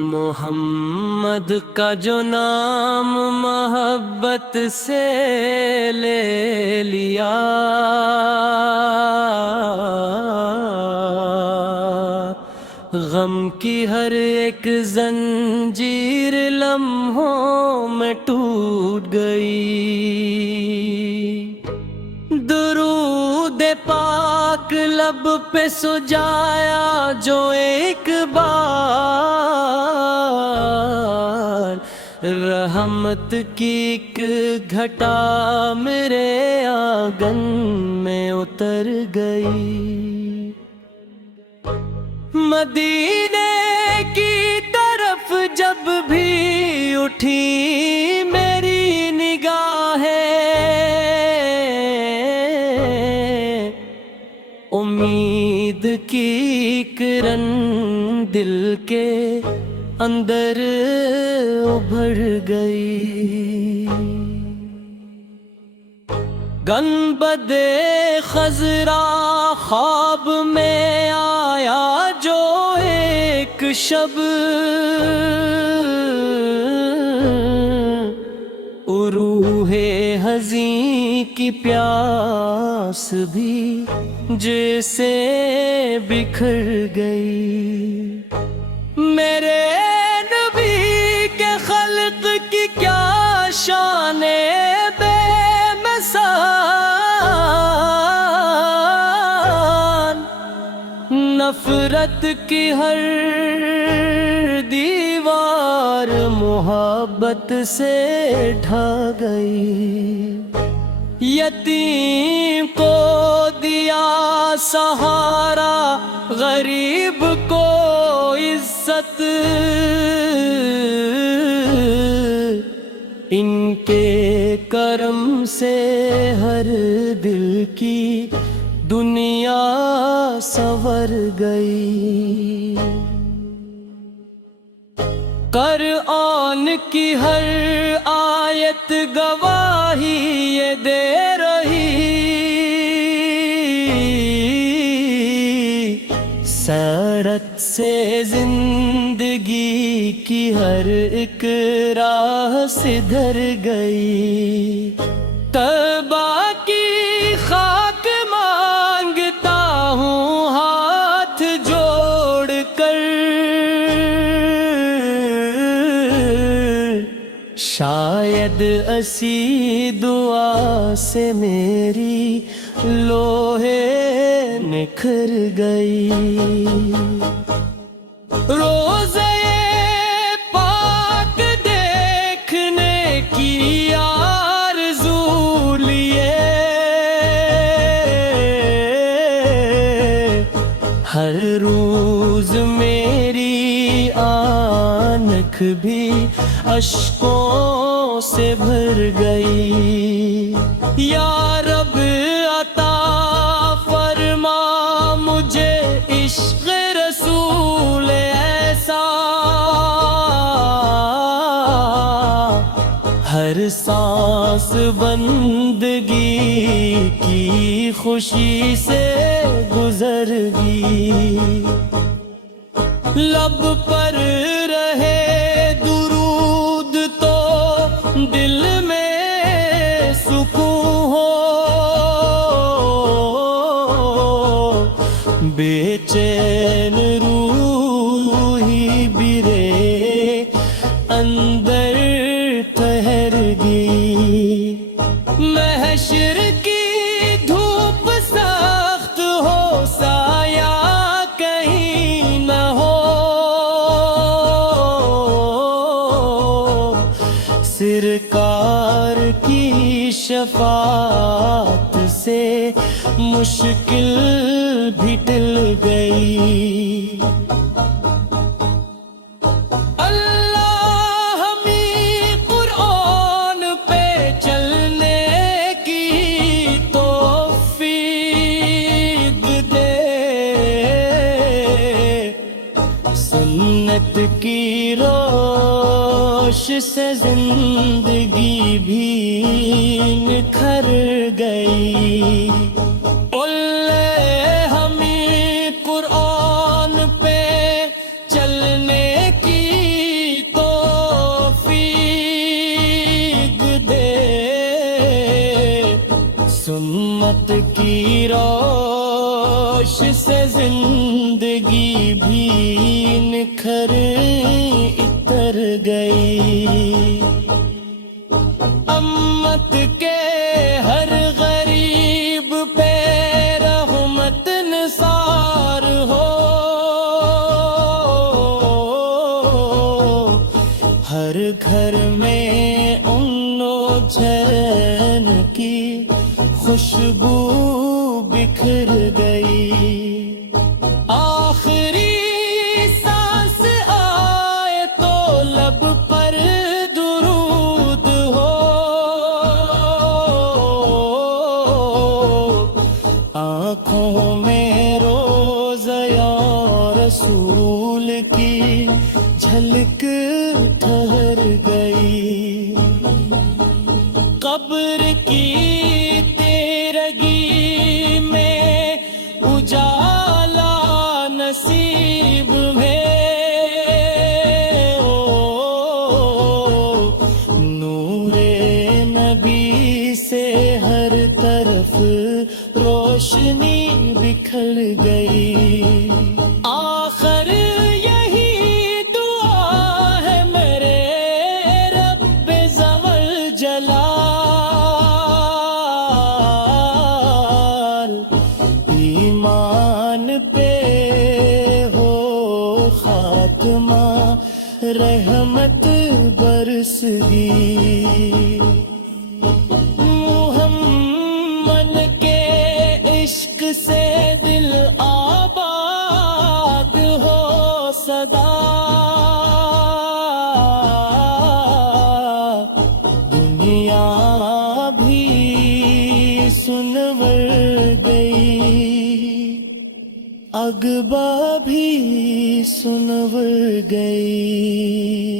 محمد کا جو نام محبت سے لے لیا، غم کی ہر ایک زنجیر لمحوں میں ٹوٹ گئی۔ درود پاک لب پہ سجایا جو ایک بار، رحمت کی ایک گھٹا میرے آنگن میں اتر گئی۔ مدینے کی طرف جب بھی اٹھی میری نگاہیں، امید کی کرن دل کے اندر ابھر گئی۔ گنبد خضرا خواب میں آیا جو ایک شب، روح حزیں کی پیاس بھی جیسے بکھر گئی۔ میرے نبی کے خلق کی کیا شان بے مثال، نفرت کی ہر دیوار محبت سے ڈھا گئی۔ یتیم کو دیا سہارا، غریب کو عزت، ان کے کرم سے ہر دل کی دنیا سنور گئی۔ قرآن کی ہر آیت گواہی یہ دے رہی، سڑک سے زندگی کی ہر ایک راہ سدھر گئی۔ توبہ کی خاک مانگتا ہوں ہاتھ جوڑ کر، شاید اسی دعا سے میری لوہے نکھر گئی۔ روزے پاک دیکھنے کی آرزو لیے، ہر روز میری آنکھ بھی اشکوں سے بھر گئی۔ یا رب عطا فرما مجھے عشق رسول ایسا، ہر سانس بندگی کی خوشی سے گزر گئی۔ لب پر رہے درود تو دل میں سکون ہو، بے چین روحی برے اندر ٹھہر گئی۔ محشر کی دھوپ سخت ہو، سایہ کہیں نہ ہو، سرکار کی شفاعت سے مشکل بھی ٹل گئی۔ اللہ ہمیں قرآن پہ چلنے کی توفیق دے، سنت کی روش سے زندگی بھی نکھر گئی۔ ہمیں قرآن پہ چلنے کی خط کی روش سے زندگی بھی نکھر اتر گئی امت کے ہر غریب پہ رحمت نثار ہو ہر گھر میں امن و چین کی خوشبو بکھر گئی آخری سانس آئے تو لب پر درود ہو آنکھوں میں روزہ یا رسول کی جھلک ٹھہر گئی قبر کی تیرگی میں اجالا نصیب ہے نور نبی سے ہر طرف روشنی بکھر گئی آخر یہی دعا ہے میرے رب زوال جلال ایمان پہ ہو خاتمہ رحمت برس گی محمد کے عشق سے دل آباد ہو سدا دنیا بھی سنور گئی عقبہ بھی سنور گئی